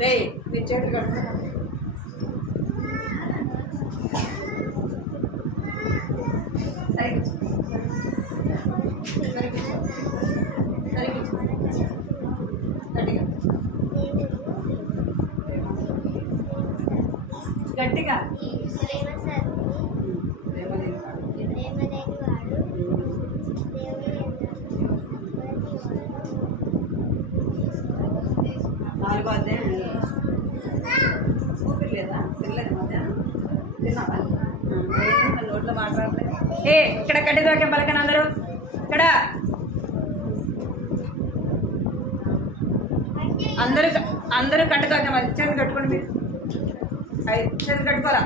రే మీరు చేతులు కట్టుకోండి. గట్టిగా నాలుగో అధ్యాయం. ఊపిరి లేదా? తినలేదు మధ్యాహ్నం? తిన్నావా? నోట్లో మాట్లాడలేదు. ఇక్కడ కట్టిదోకే పలకని అందరూ ఇక్కడ అందరూ కట్టుకోక మరి చేతులు కట్టుకోండి. మీరు చేతి కట్టుకోరా.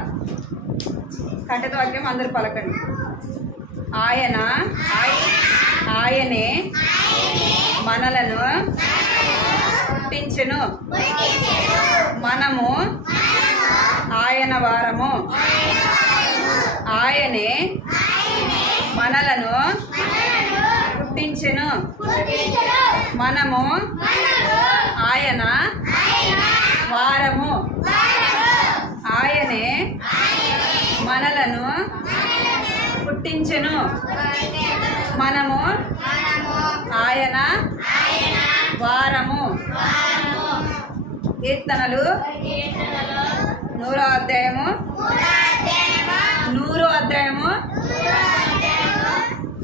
కంటతో వాక్యం అందరూ పలకండి. ఆయనే మనలను పుట్టించెను, మనము ఆయన వారము. ఆయనే మనలను పుట్టించెను, మనము ఆయన వారము. ఆయనే మనలను పుట్టించెను, మనము ఆయన వారము. కీర్తనలు 100వ అధ్యాయము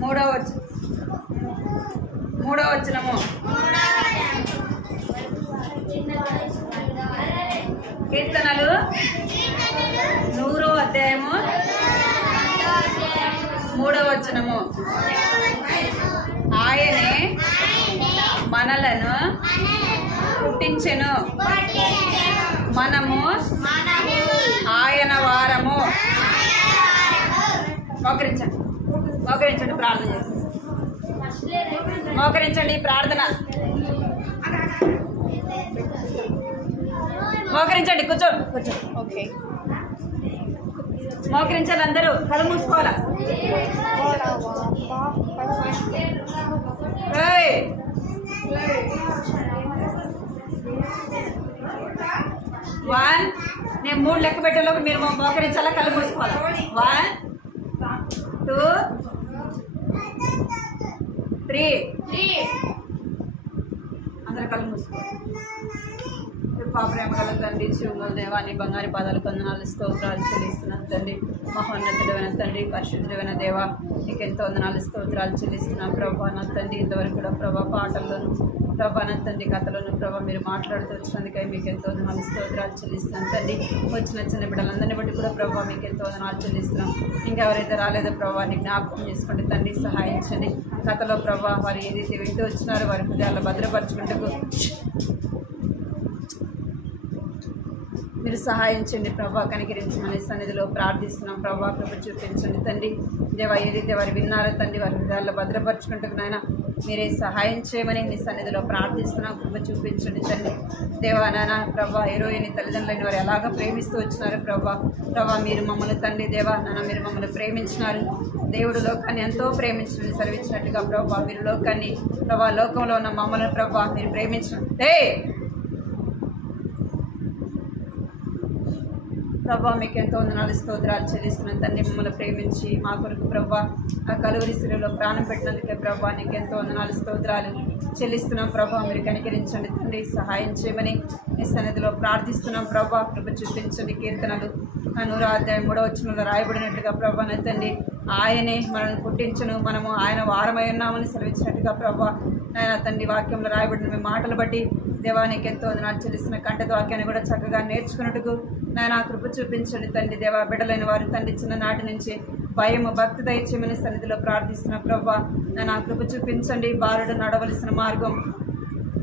3వ వచనము. కీర్తనలు 100వ అధ్యాయము 3వ వచనము. ఆయనే మనలను పుట్టించెను, మనము ఆయన వారము. మోకరించండి ప్రార్థన చేసి. మోకరించండి ప్రార్థన. మోకరించండి. కూర్చో. ఓకే. మోకరించాలి అందరూ. కళ్ళు మూసుకోవాలా. నేను 3 లెక్క పెట్టేలోపు మీరు మోకరించాలా, కళ్ళు మూసుకోవాలా. 1 2 3 అందరూ కళ్ళు మూసుకోవాలి. ప్రేమ గల తండ్రి, శివుల దేవాన్ని బంగారు పాదాలు వందనాలు స్తోత్రాలు చెల్లిస్తున్నాను తండ్రి. మహోన్నతుడైన తండ్రి, పరిశుద్ధుడైన దేవ, నీకెంతో వందనాలు స్తోత్రాలు చెల్లిస్తున్నాను ప్రభా. నా తండ్రి ఇంతవరకు కూడా ప్రభా పాటల్లోను ప్రభా, నా తండ్రి కథలోను ప్రభా మీరు మాట్లాడుతూ వచ్చినందుకై మీకు ఎంతో వందనాలు స్తోత్రాలు చెల్లిస్తున్నాను తండ్రి. వచ్చిన చిన్న బిడ్డలందరినీ బట్టి కూడా ప్రభా మీకు ఎంతో వందనాలు చెల్లిస్తున్నాం. ఇంకెవరైతే రాలేదో ప్రభా నీ జ్ఞాపకం చేసుకోండి తండ్రి, సహాయించండి. కథలో ప్రభా వారు ఏదైతే వింటూ వచ్చినారో వారి హృదయాల్లో భద్రపరచుకుంటూ మీరు సహాయించండి ప్రభా. కనికరించమని సన్నిధిలో ప్రార్థిస్తున్నాం ప్రభా. కృప చూపించండి తండ్రి. దేవా ఏదైతే వారు విన్నారో తండ్రి వారి హృదయాల్లో భద్రపరచుకుంటూ నాయన మీరే సహాయం చేయమని నీ సన్నిధిలో ప్రార్థిస్తున్నాం. కృప చూపించండి తండ్రి. దేవా నాయన ప్రభా హీరోయిన్ తల్లిదండ్రులని వారు ఎలాగ ప్రేమిస్తూ వచ్చినారు ప్రభా. మీరు మమ్మల్ని తండ్రి దేవా నాన్న మీరు మమ్మల్ని ప్రేమించినారు. దేవుడు లోకాన్ని ఎంతో ప్రేమించమని సెలవిచ్చినట్టుగా ప్రభా మీరు లోకాన్ని ప్రభా లోకంలో ఉన్న మమ్మల్ని ప్రభా మీరు ప్రేమించిన ప్రభా మీకు ఎంతో వందనాలు స్తోత్రాలు చెల్లిస్తున్నాను తండ్రి. మమ్మల్ని ప్రేమించి మా కొరకు ప్రభా ఆ కలువరి శిలువలో ప్రాణం పెట్టినందుకే ప్రభా నీకు ఎంతో వందనాలు స్తోత్రాలు చెల్లిస్తున్నాం ప్రభా. మీరు కనికరించండి తండ్రి, సహాయం చేయమని మీ సన్నిధిలో ప్రార్థిస్తున్నాం ప్రభా. కృప చూపించండి. కీర్తనలు 100వ అధ్యాయం 3వ వచనంలో రాయబడినట్టుగా ప్రభా నా తండ్రి ఆయనే మనల్ని పుట్టించను, మనము ఆయన వారమై ఉన్నామని సెలవిచ్చినట్టుగా ప్రభా ఆయన తండ్రి వాక్యంలో రాయబడిన మీ మాటలు బట్టి దేవానికి ఎంతో వందనాలు చెల్లిస్తున్న కంటతో వాక్యాన్ని కూడా చక్కగా నేర్చుకున్నట్టుకు నాయన కృప చూపించండి తండ్రి. దేవా బిడ్డలైన వారు తండ్రి చిన్ననాటి నుంచి భయము భక్తి దయచేయమని సన్నిధిలో ప్రార్థిస్తున్న ప్రభా నాయన కృప చూపించండి. బాలుడు నడవలసిన మార్గం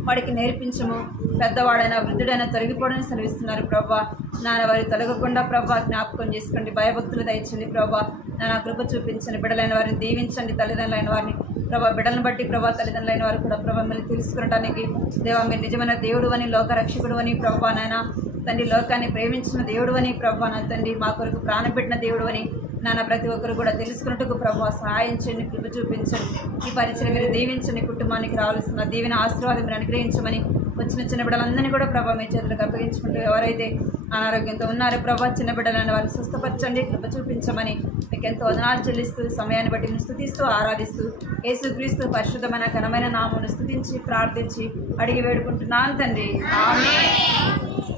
వాడికి నేర్పించము, పెద్దవాడైనా వృద్ధుడైనా తొలగిపోవడానికి సెలవిస్తున్నారు ప్రభా. నాన్న వారి తొలగకుండా ప్రభా జ్ఞాపకం చేసుకోండి. భయభక్తులు దయచండి ప్రభా. నాన్న కృప చూపించండి. బిడ్డలైన వారిని దీవించండి. తల్లిదండ్రులైన వారిని ప్రభా బిడ్డలను బట్టి ప్రభా తల్లిదండ్రులైన వారు కూడా ప్రభా మిమ్మల్ని తెలుసుకోవడానికి దేవా మీరు నిజమైన దేవుడు అని లోక రక్షకుడు అని ప్రభా నాయన తండ్రి లోకాన్ని ప్రేమించిన దేవుడు అని ప్రభా నా తండ్రి మా కొరకు ప్రాణం పెట్టిన దేవుడు అని నాన్న ప్రతి ఒక్కరు కూడా తెలుసుకున్నట్టుకు ప్రభా సహాయం చేయండి. కృప చూపించండి. ఈ పరిచయం మీరు దీవించండి. కుటుంబానికి రావాల్సిన దీవెన ఆశీర్వాదం మీరు అనుగ్రహించమని వచ్చిన చిన్న బిడ్డలందరినీ కూడా ప్రభా మీ చేతులకు అప్పగించుకుంటూ ఎవరైతే అనారోగ్యంతో ఉన్నారో ప్రభా చిన్న బిడ్డలను వారిని స్వస్థపరచండి. కృప చూపించమని మీకు ఎంతో వందనాలు చెల్లిస్తూ సమయాన్ని బట్టి స్తుతిస్తూ ఆరాధిస్తూ యేసుక్రీస్తు పరిశుద్ధమైన ఘనమైన నామమును స్తుతించి ప్రార్థించి అడిగి వేడుకుంటున్నాను తండ్రి. ఆమేన్.